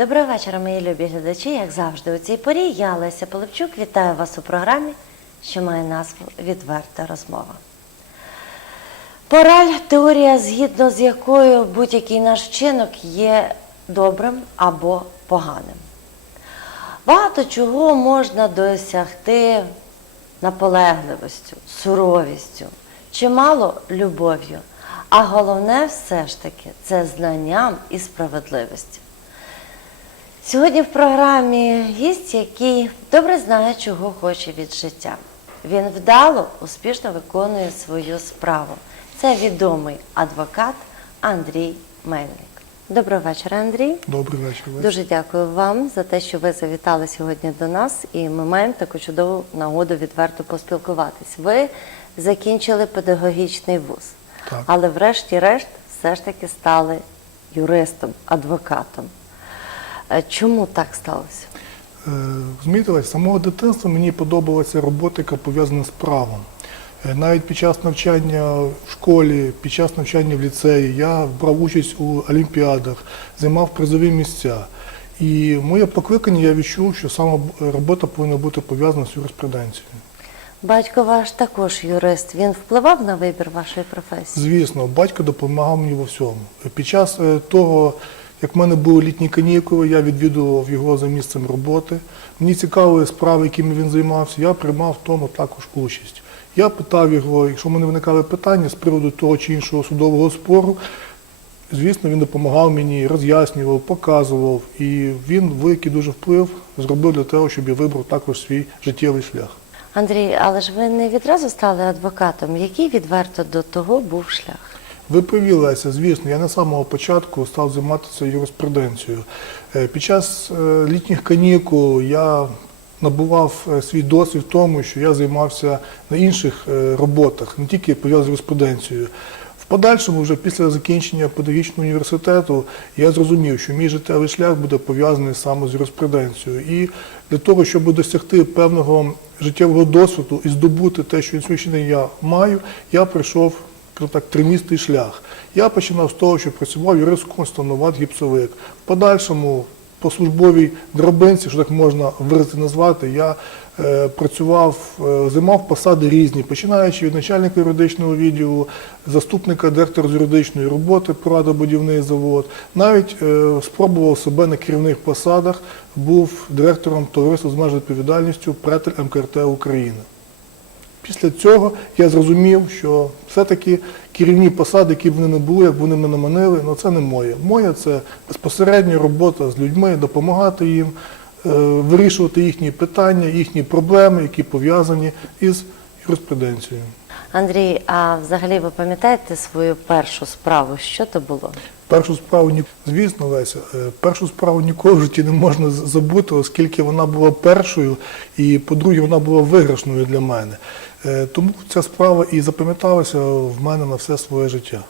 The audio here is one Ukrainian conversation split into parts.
Доброго вечора, мої любі глядачі. Як завжди, у цій порі я Леся Полипчук вітаю вас у програмі, що має назву Відверта розмова. Мораль – теорія, згідно з якою будь-який наш вчинок є добрим або поганим. Багато чого можна досягти наполегливістю, суровістю, чимало любов'ю. А головне все ж таки це знанням і справедливістю. Сьогодні в програмі гість, який добре знає, чого хоче від життя. Він вдало, успішно виконує свою справу. Це відомий адвокат Андрій Мельник. Доброго вечора, Андрій. Добрий вечір. Дуже дякую вам за те, що ви завітали сьогодні до нас, і ми маємо таку чудову нагоду відверто поспілкуватись. Ви закінчили педагогічний вуз, Так. але врешті-решт все ж таки стали юристом, адвокатом. Е, Чому так сталося? Е, Леся, з самого дитинства мені подобалася робота, яка пов'язана з правом. Е, Навіть під час навчання в школі, під час навчання в ліцеї я брав участь у олімпіадах, займав призові місця. І моє покликання я відчув, що саме робота повинна бути пов'язана з юриспруденцією. Батько ваш також юрист. Він впливав на вибір вашої професії? Звісно, батько допомагав мені во всьому. Під час того, як в мене були літні канікули, я відвідував його за місцем роботи. Мені цікавили справи, якими він займався, я приймав в тому також участь. Я питав його, якщо в мене виникали питання з приводу того чи іншого судового спору, звісно, він допомагав мені, роз'яснював, показував. І він великий дуже вплив зробив для того, щоб я вибрав також свій життєвий шлях. Андрій, але ж ви не відразу стали адвокатом. Який відверто до того був шлях? Ви праві, звісно, я на самого початку став займатися юриспруденцією. Е, Під час е, літніх канікул я набував е, свій досвід в тому, що я займався на інших роботах, не тільки пов'язаних з юриспруденцією. В подальшому, вже після закінчення педагогічного університету, я зрозумів, що мій життєвий шлях буде пов'язаний саме з юриспруденцією. І для того, щоб досягти певного життєвого досвіду і здобути те, що день я маю, я прийшов так, тримістий шлях. Я починав з того, що працював юристом стануват гіпсовик. В подальшому по службовій дробинці, що так можна виразити назвати, я е, працював, е, займав посади різні, починаючи від начальника юридичного відділу, заступника директора з юридичної роботи, будівний завод. Навіть е, спробував себе на керівних посадах, був директором товариства з межою відповідальністю Претель МКРТ України. Після цього я зрозумів, що все-таки керівні посади, які б вони не були, як б вони мене манили, ну це не моє. Моє це безпосередня робота з людьми, допомагати їм, е, вирішувати їхні питання, їхні проблеми, які пов'язані із юриспруденцією. Андрій, а взагалі ви пам'ятаєте свою першу справу? Що то було? Першу справу звісно, Леся, е, першу справу ніколи в житті не можна забути, оскільки вона була першою, і по-друге, вона була виграшною для мене. Е, Тому ця справа і запам'яталася в мене на все своє життя.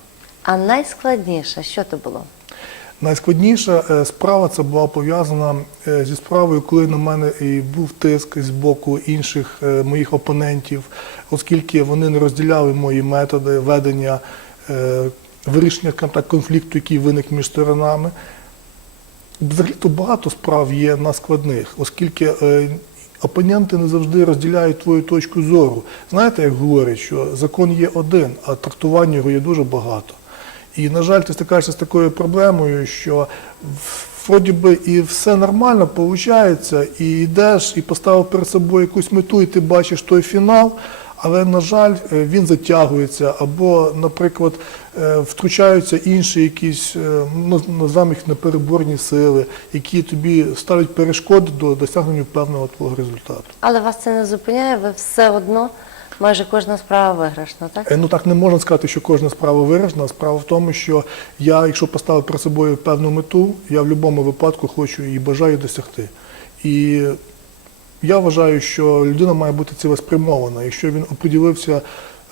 А найскладніше, що то було? Найскладніша е, справа це була пов'язана е, зі справою, коли на мене і був тиск з боку інших моїх опонентів, оскільки вони не розділяли мої методи ведення вирішення так, конфлікту, який виник між сторонами. Взагалі-то багато справ є на складних, оскільки опоненти не завжди розділяють твою точку зору. Знаєте, як говорять, що закон є один, а трактування його є дуже багато. І, на жаль, ти стикаєшся з такою проблемою, що вроді би і все нормально виходить, і йдеш, і поставив перед собою якусь мету, і ти бачиш той фінал, але, на жаль, е, він затягується, або, наприклад, е, втручаються інші якісь, е, ну, називаємо їх непереборні сили, які тобі ставлять перешкоди до досягнення певного твого результату. Але вас це не зупиняє, ви все одно майже кожна справа виграшна, так? Ну так не можна сказати, що кожна справа виражена. Справа в тому, що я, якщо поставив перед собою певну мету, я в будь-якому випадку хочу і бажаю досягти. І Я вважаю, що людина має бути цілеспрямована. Якщо він оприділився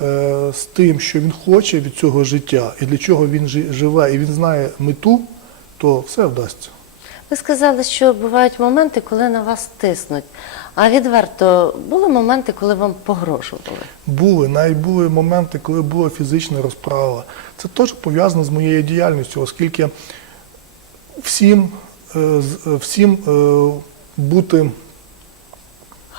е, з тим, що він хоче від цього життя і для чого він живе, і він знає мету, то все вдасться. Ви сказали, що бувають моменти, коли на вас тиснуть. А відверто були моменти, коли вам погрожували. Були, навіть були моменти, коли була фізична розправа. Це теж пов'язано з моєю діяльністю, оскільки всім, е, всім е, бути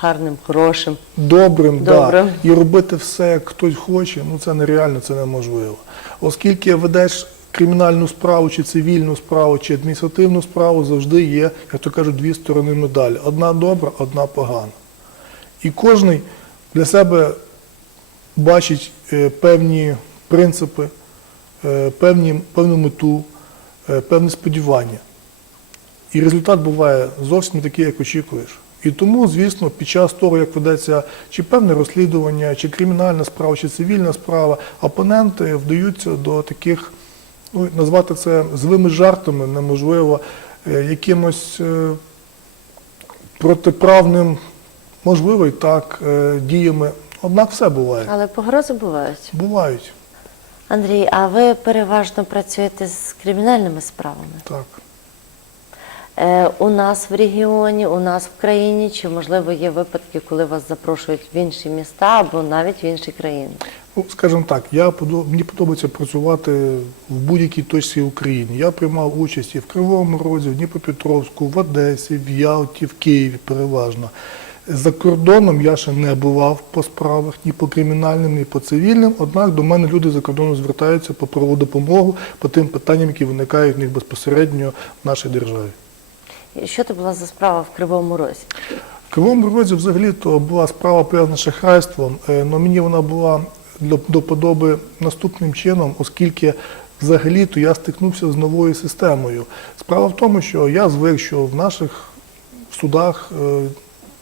Гарним, хорошим. добрим, Добрим. Да, і робити все, як хтось хоче, ну це нереально, це неможливо. Оскільки ведеш кримінальну справу, чи цивільну справу, чи адміністративну справу, завжди є, як то кажуть, дві сторони медалі. Одна добра, одна погана. І кожен для себе бачить е, певні принципи, е, певні, певну мету, е, певне сподівання. І результат буває зовсім не такий, як очікуєш. І тому, звісно, під час того, як ведеться чи певне розслідування, чи кримінальна справа, чи цивільна справа, опоненти вдаються до таких, ну, назвати це злими жартами неможливо, е, якимось е, протиправним, можливо, і так, е, діями. Однак все буває. Але погрози бувають. Бувають, Андрій, а ви переважно працюєте з кримінальними справами? так. Е, у нас в регіоні, у нас в країні, чи можливо є випадки, коли вас запрошують в інші міста або навіть в інші країни? Ну, скажімо так, я мені подобається працювати в будь-якій точці України. Я приймав участь і в Кривому Розі, в Дніпропетровську, в Одесі, в Ялті, в Києві переважно. За кордоном я ще не бував по справах, ні по кримінальним, ні по цивільним. Однак до мене люди за кордону звертаються по правову допомогу по тим питанням, які виникають в них безпосередньо в нашій державі. Що це була за справа в Кривому Розі? В Кривому Розі взагалі то була справа пов'язана з шахрайством, але мені вона була до, до подоби наступним чином, оскільки взагалі то я стикнувся з новою системою. Справа в тому, що я звик, що в наших судах е,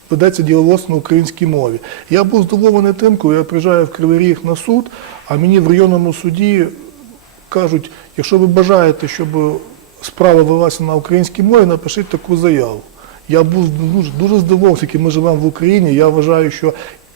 ведеться діловодство на українській мові. Я був здивований тим, коли я приїжджаю в Кривий Ріг на суд, а мені в районному суді кажуть, якщо ви бажаєте, щоб справа велася на українській мові, напишіть таку заяву. Я був дуже, дуже здивований, оскільки ми живемо в Україні. Я вважаю, що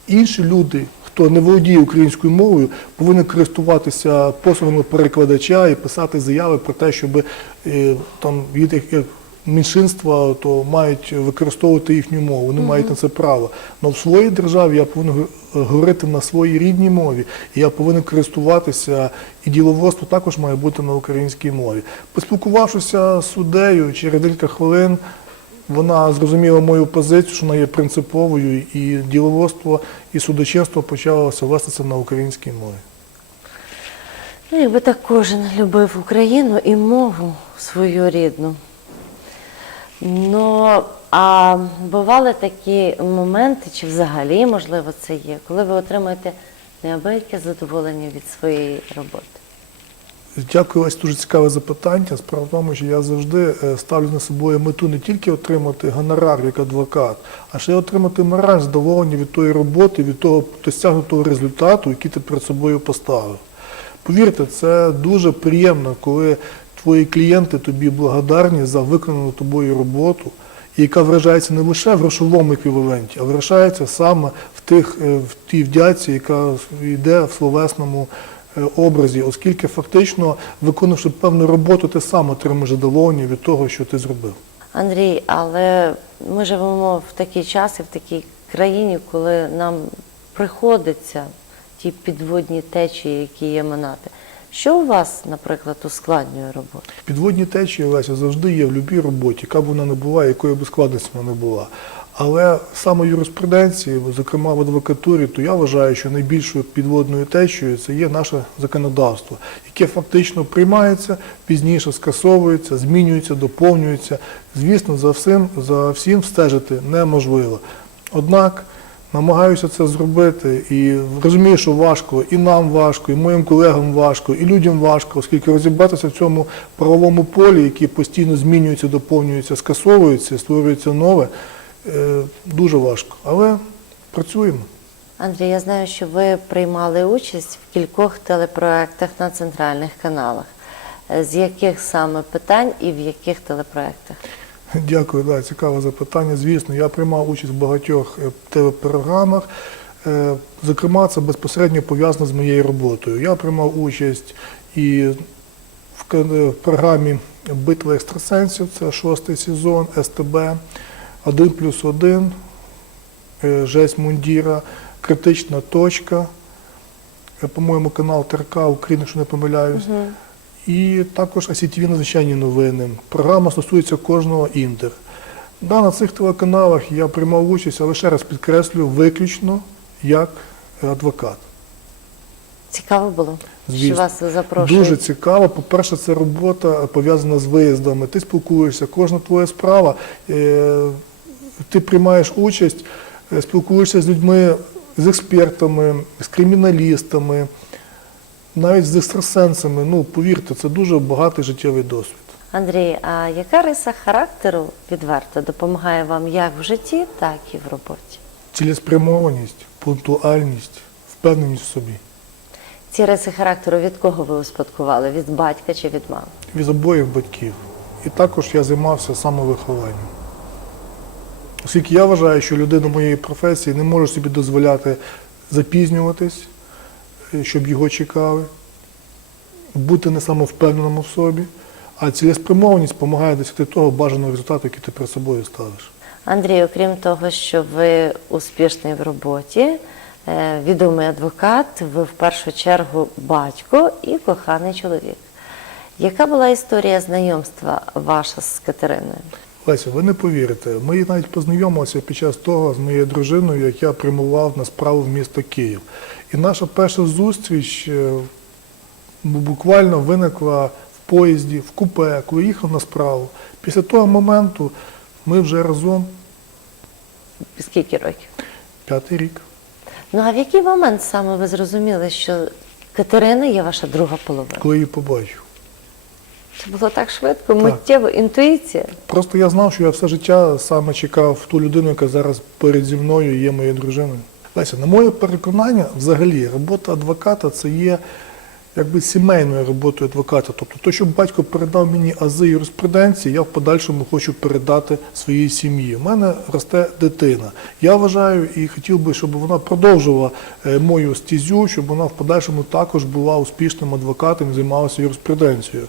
інші люди, хто не володіє українською мовою, повинні користуватися послугами перекладача і писати заяви про те, щоб е, там як меншинства то мають використовувати їхню мову. Вони мають на це право. Але в своїй державі я повинен говорити на своїй рідній мові, і я повинен користуватися, і діловодство також має бути на українській мові. Поспілкувавшися з суддею через декілька хвилин, вона зрозуміла мою позицію, що вона є принциповою, і діловодство і судочинство почалося вестися на українській мові. Ну, якби так кожен любив Україну і мову свою рідну. Ну, а бували такі моменти, чи взагалі, можливо, це є, коли ви отримуєте неабияке задоволення від своєї роботи. Дякую, Ось дуже цікаве запитання. Справа в тому, що я завжди е, ставлю на собою мету не тільки отримати гонорар як адвокат, а ще й отримати мораль задоволення від тої роботи, від того досягнутого результату, який ти перед собою поставив. Повірте, це дуже приємно, коли твої клієнти тобі благодарні за виконану тобою роботу, яка виражається не лише в грошовому еквіваленті, а виражається саме в, тих, е, в тій вдяці, яка йде в словесному е, образі, оскільки фактично, виконавши певну роботу, ти сам отримаєш задоволення від того, що ти зробив. Андрій, але ми живемо в такий час і в такій країні, коли нам приходиться ті підводні течії, які є минати. Що у вас, наприклад, ускладнює роботу? Підводні течії, Леся, завжди є в будь-якій роботі, яка б вона не була, якою б складності вона не була. Але саме юриспруденції, зокрема в адвокатурі, то я вважаю, що найбільшою підводною течією це є наше законодавство, яке фактично приймається, пізніше скасовується, змінюється, доповнюється. Звісно, за всім, за всім встежити неможливо. Однак намагаюся це зробити і розумію, що важко, і нам важко, і моїм колегам важко, і людям важко, оскільки розібратися в цьому правовому полі, яке постійно змінюється, доповнюється, скасовується, створюється нове, е, дуже важко. Але працюємо. Андрій, я знаю, що ви приймали участь в кількох телепроектах на центральних каналах. З яких саме питань і в яких телепроектах? Дякую, да, цікаве запитання. Звісно, я приймав участь в багатьох е, телепрограмах. Е, Зокрема, це безпосередньо пов'язано з моєю роботою. Я приймав участь і в е, програмі Битва екстрасенсів, це шостий сезон, СТБ, 1 плюс 1, е, Жесть Мундіра, Критична точка, по-моєму, канал ТРК України, якщо не помиляюсь. І також ICTV надзвичайні новини. Програма стосується кожного інтер. Да, на цих телеканалах я приймав участь, але ще раз підкреслюю, виключно як адвокат. Цікаво було, що вас запрошують. Дуже цікаво. По-перше, це робота пов'язана з виїздами. Ти спілкуєшся, кожна твоя справа. е, Ти приймаєш участь, е, спілкуєшся з людьми, з експертами, з криміналістами, навіть з екстрасенсами. Ну, повірте, це дуже багатий життєвий досвід. Андрій, а яка риса характеру відверто допомагає вам як в житті, так і в роботі? Цілеспрямованість, пунктуальність, впевненість в собі. Ці риси характеру від кого ви успадкували? Від батька чи від мами? Від обоїх батьків. І також я займався самовихованням. Оскільки я вважаю, що людина моєї професії не може собі дозволяти запізнюватись, щоб його чекали, бути не самовпевненим в собі, а цілеспрямованість допомагає досягти того бажаного результату, який ти перед собою ставиш. Андрій, окрім того, що ви успішний в роботі, е, відомий адвокат, ви в першу чергу батько і коханий чоловік. Яка була історія знайомства ваша з Катериною? Леся, ви не повірите, ми навіть познайомилися під час того з моєю дружиною, як я прямував на справу в місто Київ. І наша перша зустріч е, буквально виникла в поїзді, в купе, коли їхав на справу. Після того моменту ми вже разом Скільки років? п'ятий рік. Ну а в який момент саме ви зрозуміли, що Катерина є ваша друга половина? коли її побачив. Це було так швидко, миттєво, інтуїція. Просто я знав, що я все життя саме чекав ту людину, яка зараз перед зі мною є моєю дружиною. Леся, на моє переконання, взагалі, робота адвоката це є якби сімейною роботою адвоката. Тобто, то, що батько передав мені ази юриспруденції, я в подальшому хочу передати своїй сім'ї. У мене росте дитина. Я вважаю і хотів би, щоб вона продовжувала е, мою стезю, щоб вона в подальшому також була успішним адвокатом і займалася юриспруденцією.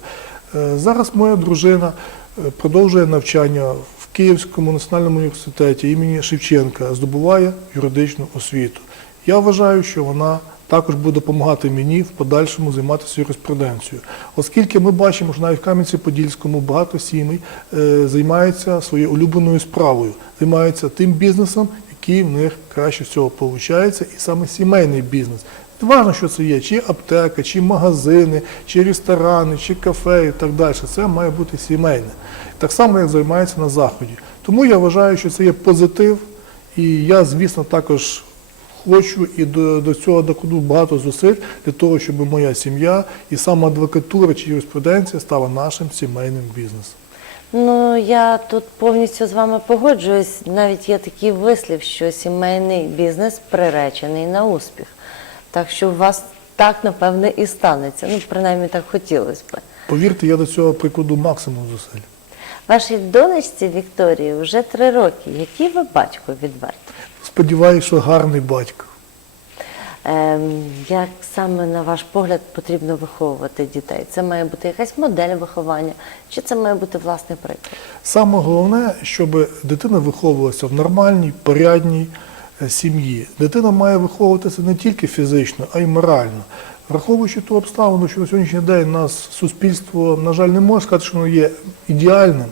Е, Зараз моя дружина е, продовжує навчання в Київському національному університеті імені Шевченка, здобуває юридичну освіту. Я вважаю, що вона також буде допомагати мені в подальшому займатися юриспруденцією. Оскільки ми бачимо, що навіть в Кам'янці-Подільському багато сімей е, займаються своєю улюбленою справою, займаються тим бізнесом, який в них краще всього виходить, і саме сімейний бізнес. Неважно, що це є, чи аптека, чи магазини, чи ресторани, чи кафе і так далі. Це має бути сімейне. Так само, як займається на Заході. Тому я вважаю, що це є позитив, і я, звісно, також хочу і до, до цього докладу багато зусиль для того, щоб моя сім'я і саме адвокатура чи юриспруденція стала нашим сімейним бізнесом. Ну я тут повністю з вами погоджуюсь. Навіть є такий вислів, що сімейний бізнес приречений на успіх. Так що у вас так напевне і станеться. Ну, принаймні так хотілося б. Повірте, я до цього прикладу максимум зусиль. Вашій донечці Вікторії вже три роки. Який ви батько відверто? Сподіваюся, що гарний батько. Ем, як саме на ваш погляд потрібно виховувати дітей? Це має бути якась модель виховання, чи це має бути власний приклад? Саме головне, щоб дитина виховувалася в нормальній, порядній сім'ї. Дитина має виховуватися не тільки фізично, а й морально. Враховуючи ту обставину, що на сьогоднішній день нас суспільство, на жаль, не може сказати, що воно є ідеальним.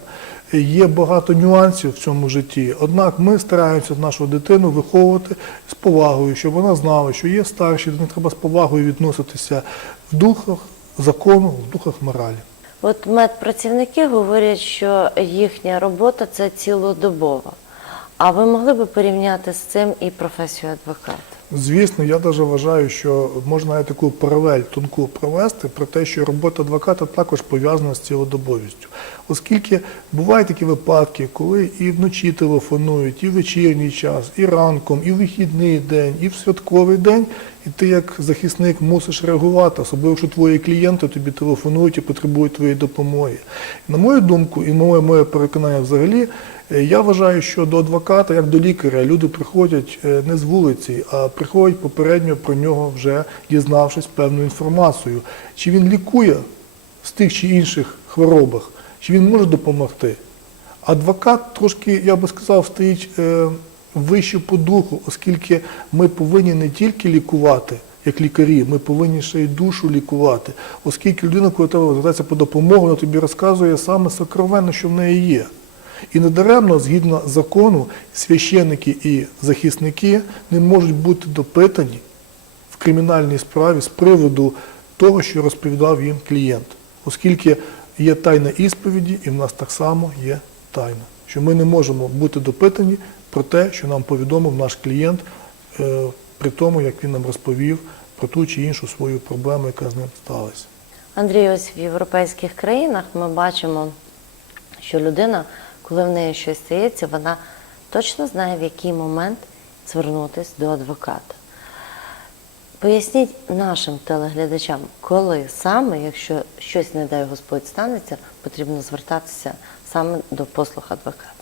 Е, Є багато нюансів в цьому житті. Однак ми стараємося нашу дитину виховувати з повагою, щоб вона знала, що є старші, до них треба з повагою відноситися в духах закону, в духах моралі. От медпрацівники говорять, що їхня робота це цілодобова. А ви могли би порівняти з цим і професію адвоката? Звісно, я навіть вважаю, що можна таку паралель тонку провести про те, що робота адвоката також пов'язана з цілодобовістю. Оскільки бувають такі випадки, коли і вночі телефонують, і в вечірній час, і ранком, і в вихідний день, і в святковий день, і ти як захисник мусиш реагувати, особливо, що твої клієнти тобі телефонують і потребують твоєї допомоги. На мою думку, і моє, моє переконання взагалі, Я вважаю, що до адвоката, як до лікаря, люди приходять е, не з вулиці, а приходять попередньо про нього вже дізнавшись певну інформацію. Чи він лікує з тих чи інших хворобах, чи він може допомогти. Адвокат трошки, я би сказав, стоїть е, вище по духу, оскільки ми повинні не тільки лікувати, як лікарі, ми повинні ще й душу лікувати, оскільки людина, коли тебе звертається по допомогу, вона тобі розказує саме сокровенне, що в неї є. І недаремно, згідно закону, священники і захисники не можуть бути допитані в кримінальній справі з приводу того, що розповідав їм клієнт, оскільки є тайна ісповіді, і в нас так само є тайна, що ми не можемо бути допитані про те, що нам повідомив наш клієнт, е, при тому, як він нам розповів про ту чи іншу свою проблему, яка з ним сталася. Андрій, ось в європейських країнах ми бачимо, що людина, коли в неї щось стається, вона точно знає, в який момент звернутися до адвоката. Поясніть нашим телеглядачам, коли саме, якщо щось, не дай Господь, станеться, потрібно звертатися саме до послуг адвоката.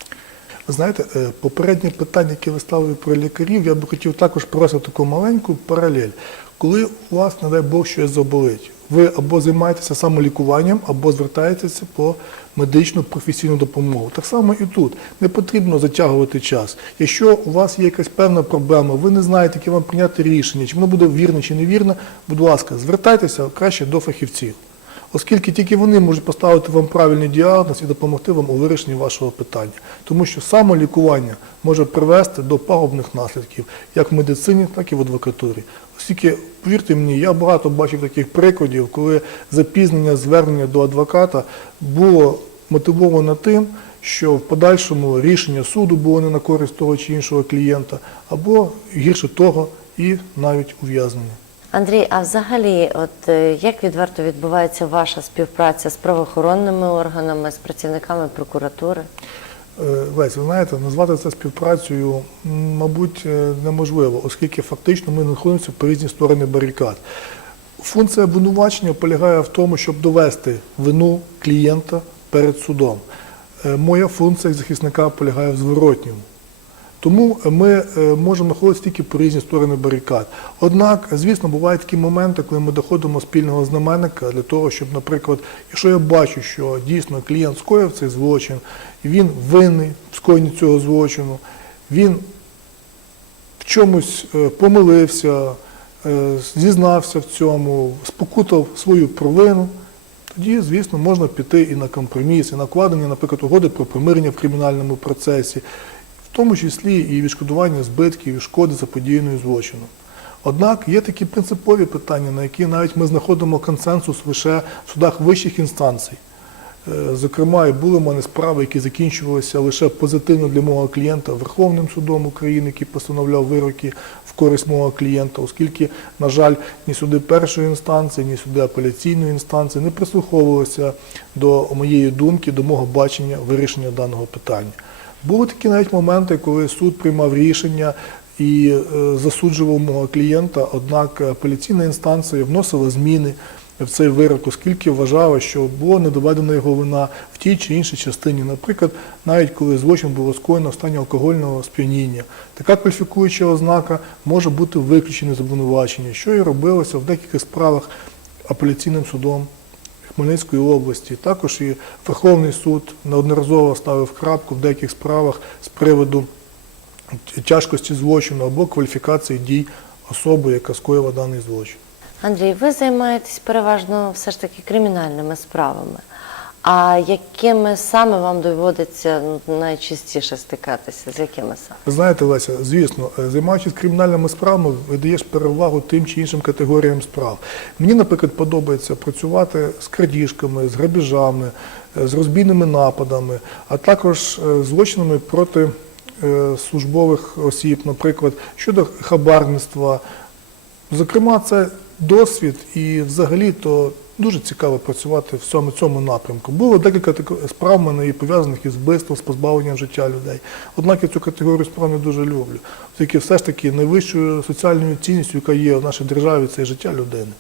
Знаєте, е, попереднє питання, яке ви ставили про лікарів, я би хотів також провести таку маленьку паралель. Коли у вас, не дай Бог, щось заболить, ви або займаєтеся самолікуванням, або звертаєтеся по медичну професійну допомогу. Так само і тут. Не потрібно затягувати час. Якщо у вас є якась певна проблема, ви не знаєте, яке вам прийняти рішення, чи воно буде вірне чи невірне, будь ласка, звертайтеся краще до фахівців оскільки тільки вони можуть поставити вам правильний діагноз і допомогти вам у вирішенні вашого питання. Тому що самолікування може привести до пагубних наслідків як в медицині, так і в адвокатурі. Оскільки, повірте мені, я багато бачив таких прикладів, коли запізнення звернення до адвоката було мотивовано тим, що в подальшому рішення суду було не на користь того чи іншого клієнта, або гірше того, і навіть ув'язнення. Андрій, а взагалі, от е, як відверто відбувається ваша співпраця з правоохоронними органами, з працівниками прокуратури? Е, Лесь, ви знаєте, назвати це співпрацею, мабуть, е, неможливо, оскільки фактично ми знаходимося по різні сторони барикад. Функція обвинувачення полягає в тому, щоб довести вину клієнта перед судом. Е, Моя функція як захисника полягає в зворотньому. Тому ми е, можемо знаходитися тільки по різні сторони барикад. Однак, звісно, бувають такі моменти, коли ми доходимо спільного знаменника для того, щоб, наприклад, якщо я бачу, що дійсно клієнт скоїв цей злочин, він винний в скоєнні цього злочину, він в чомусь е, помилився, е, зізнався в цьому, спокутав свою провину, тоді, звісно, можна піти і на компроміс, і на вкладення, наприклад, угоди про примирення в кримінальному процесі, в тому числі і відшкодування збитків і шкоди заподіяної злочину. Однак є такі принципові питання, на які навіть ми знаходимо консенсус лише в судах вищих інстанцій. Е, Зокрема, і були в мене справи, які закінчувалися лише позитивно для мого клієнта Верховним судом України, який постановляв вироки в користь мого клієнта, оскільки, на жаль, ні суди першої інстанції, ні суди апеляційної інстанції не прислуховувалися до моєї думки, до мого бачення вирішення даного питання. Були такі навіть моменти, коли суд приймав рішення і е, засуджував мого клієнта, однак апеляційна інстанція вносила зміни в цей вирок, оскільки вважала, що було не доведена його вина в тій чи іншій частині. Наприклад, навіть коли злочин було скоєно в стані алкогольного сп'яніння. Така кваліфікуюча ознака може бути виключена з обвинувачення, що і робилося в деяких справах апеляційним судом Хмельницької області. Також і Верховний суд неодноразово ставив крапку в деяких справах з приводу тяжкості злочину або кваліфікації дій особи, яка скоїла даний злочин. Андрій, ви займаєтесь переважно все ж таки кримінальними справами. А якими саме вам доводиться ну, найчастіше стикатися? З якими саме? Знаєте, Леся, звісно, е, займаючись кримінальними справами, видаєш перевагу тим чи іншим категоріям справ. Мені, наприклад, подобається працювати з крадіжками, з грабіжами, е, з розбійними нападами, а також е, злочинами проти службових осіб, наприклад, щодо хабарництва. Зокрема, це досвід і взагалі то дуже цікаво працювати в цьому, цьому напрямку. Було декілька справ в мене і пов'язаних із вбивством, з позбавленням життя людей. Однак я цю категорію справ не дуже люблю, оскільки все ж таки найвищою соціальною цінністю, яка є в нашій державі, це життя людини.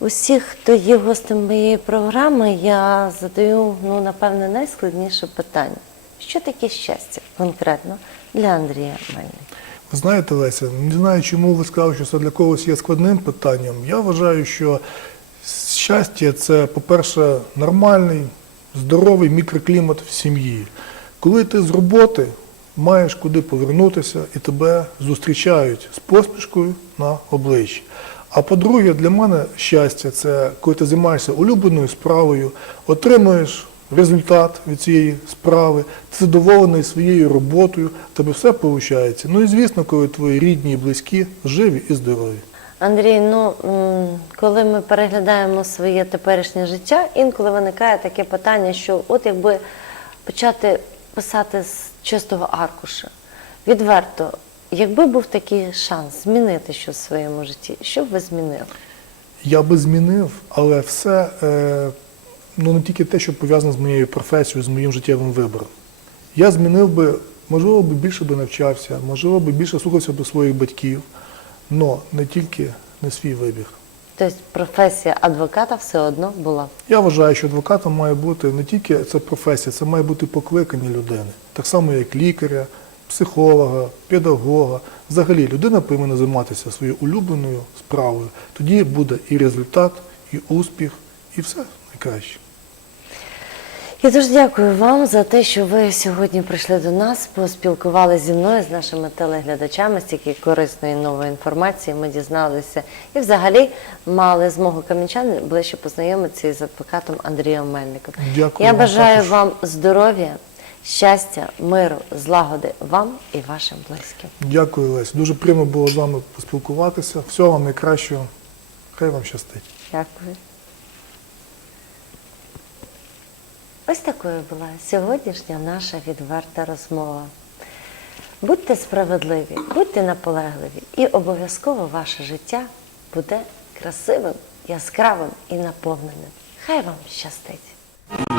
Усіх, хто є гостем моєї програми, я задаю, ну, напевне, найскладніше питання. Що таке щастя конкретно для Андрія Мельника? Ви знаєте, Леся, не знаю, чому ви сказали, що це для когось є складним питанням. Я вважаю, що щастя це, по-перше, нормальний, здоровий мікроклімат в сім'ї. Коли ти з роботи маєш куди повернутися і тебе зустрічають з посмішкою на обличчі. А по-друге, для мене щастя це коли ти займаєшся улюбленою справою, отримуєш результат від цієї справи, ти задоволений своєю роботою, тебе все виходить. Ну і звісно, коли твої рідні і близькі живі і здорові. Андрій, ну коли ми переглядаємо своє теперішнє життя, інколи виникає таке питання, що от якби почати писати з чистого аркуша, відверто, якби був такий шанс змінити щось в своєму житті, що б ви змінили? Я би змінив, але все е, ну не тільки те, що пов'язане з моєю професією, з моїм життєвим вибором. Я змінив би, можливо, би більше би навчався, можливо, би більше слухався до своїх батьків, але не тільки не свій вибір. Тобто професія адвоката все одно була. Я вважаю, що адвокатом має бути не тільки це професія, це має бути покликання людини, так само як лікаря, психолога, педагога. Взагалі людина повинна займатися своєю улюбленою справою. Тоді буде і результат, і успіх, і все найкраще. Я дуже дякую вам за те, що ви сьогодні прийшли до нас, поспілкувалися зі мною, з нашими телеглядачами, стільки корисної нової інформації ми дізналися. І взагалі мали змогу кам'янчани ближче познайомитися із адвокатом Андрієм Мельником. Дякую Я бажаю також. вам здоров'я, щастя, миру, злагоди вам і вашим близьким. Дякую, Лесь. Дуже приємно було з вами поспілкуватися. Всього вам найкращого. Хай вам щастить. Дякую. Ось такою була сьогоднішня наша відверта розмова. Будьте справедливі, будьте наполегливі, і обов'язково ваше життя буде красивим, яскравим і наповненим. Хай вам щастить!